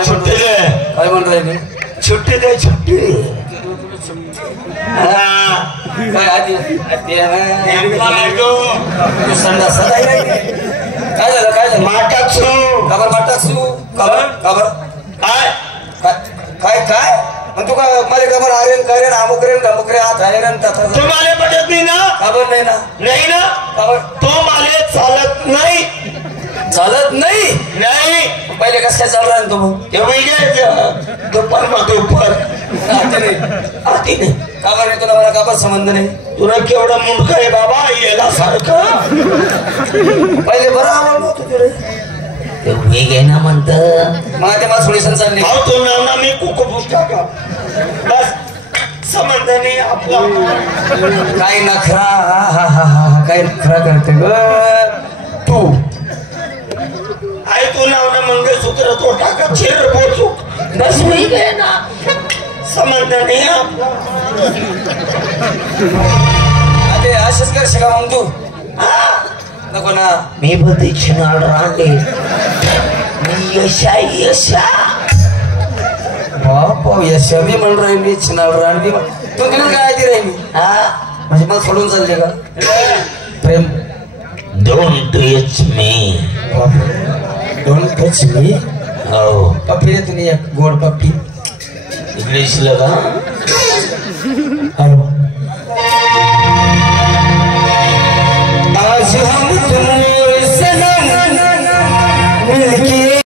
छुट्टी दे काय म्हण राहिले छुट्टी दे छुट्टी काय आधी काय झालं काय झालं माटाक्सू काबर माटाक्सू काबर काबर काय काय काय मग तू काय मला काबर आर्यन करेन अमुकरेन धमुकरे हात आयरन तुम्हाला पटत नाही ना काबर नाही ना नाही ना काबर तो माले चालत नाही चालत नाही नाही पहिले कसं काय चालला ना तू एवढी दुपार दुपार आती नाही काबर नाही तुला मला काबर संबंध नाही तुला केवढा मुंडका आहे बाबा याला सारखं पहिले बरं आवडलं होतं तुला मी घे ना म्हणत मला ते मला सोडिसन चालली भाऊ तो नाव मी कुक पुसता का बस संबंध नाही आपला काय नखरा हा काय नखरा करते ग तू आई तू नाव ना मंगळसूत्र तो टाका चिर पोचू बस मी घे ना संबंध नाही आपला अरे असेच कर शिका मग तू नको ना मी बघते छिनाळ रांडे मी यशा यशा बाप यशा मी म्हण राहिली चिनाळ राणी तू तिला काय ती राहिली म्हणजे मला सोडून चालले का Prem don't touch me don't touch me हो पप्पी रे तुम्ही एक गोड पप्पी इंग्लिश लगा हॅलो